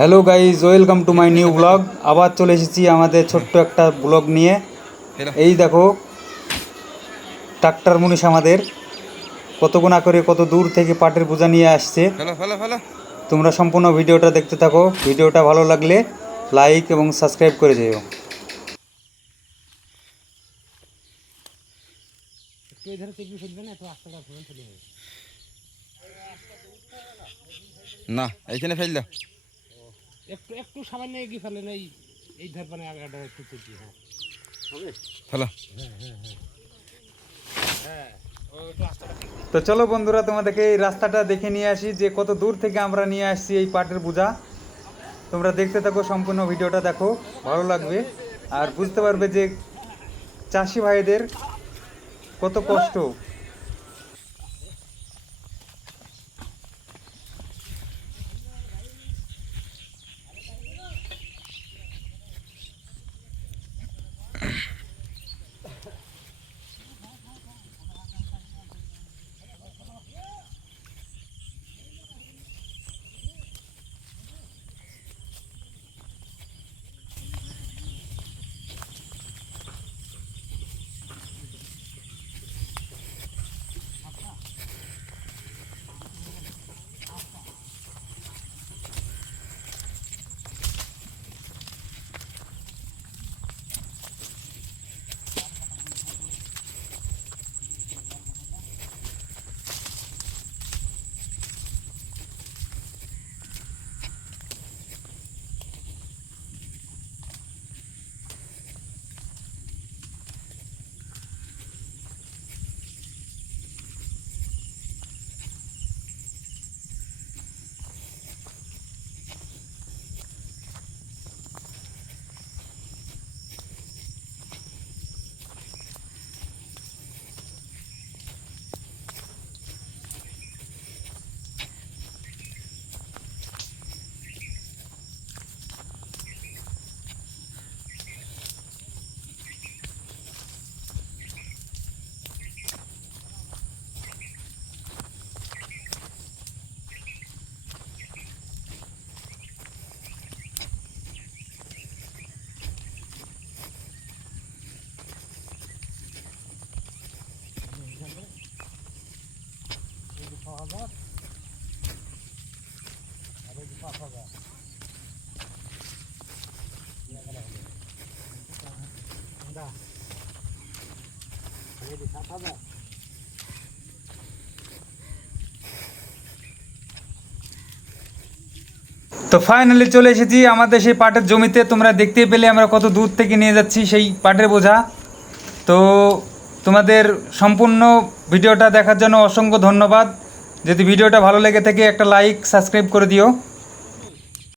Hello guys, welcome to my new blog. আবার চলে এসেছি আমাদের ছোট্ট একটা ব্লগ নিয়ে। এই দেখো ট্রাক্টর মুনিশ আমাদের কত গুণা করে কত দূর থেকে পাটের বোঝা নিয়ে আসছে। তোমরা সম্পূর্ণ ভিডিওটা দেখতে থাকো। ভিডিওটা ভালো লাগলে লাইক এবং সাবস্ক্রাইব করে যেও। না এইখানে ফেল দাও। একটু একটু সামান্য এগিয়ে ফেলেন, এই ধার মানে আগাটা একটু তুলছি। হ্যাঁ হবে, ফেলো। তো চলো বন্ধুরা, তোমাদেরকে এই রাস্তাটা দেখে নিয়ে আসি যে কত দূর থেকে আমরা নিয়ে আসছি এই পাটের বোঝা। তোমরা দেখতে থাকো, সম্পূর্ণ ভিডিওটা দেখো, ভালো লাগবে আর বুঝতে পারবে যে চাষি ভাইদের কত কষ্ট। তো ফাইনালি চলে এসেছি আমাদের সেই পাটের জমিতে। তোমরা দেখতেই পেলে আমরা কত দূর থেকে নিয়ে যাচ্ছি সেই পাটের বোঝা। তো তোমাদের সম্পূর্ণ ভিডিওটা দেখার জন্য অসংখ্য ধন্যবাদ। যদি ভিডিওটা ভালো লেগে থাকে একটা লাইক সাবস্ক্রাইব করে দিও।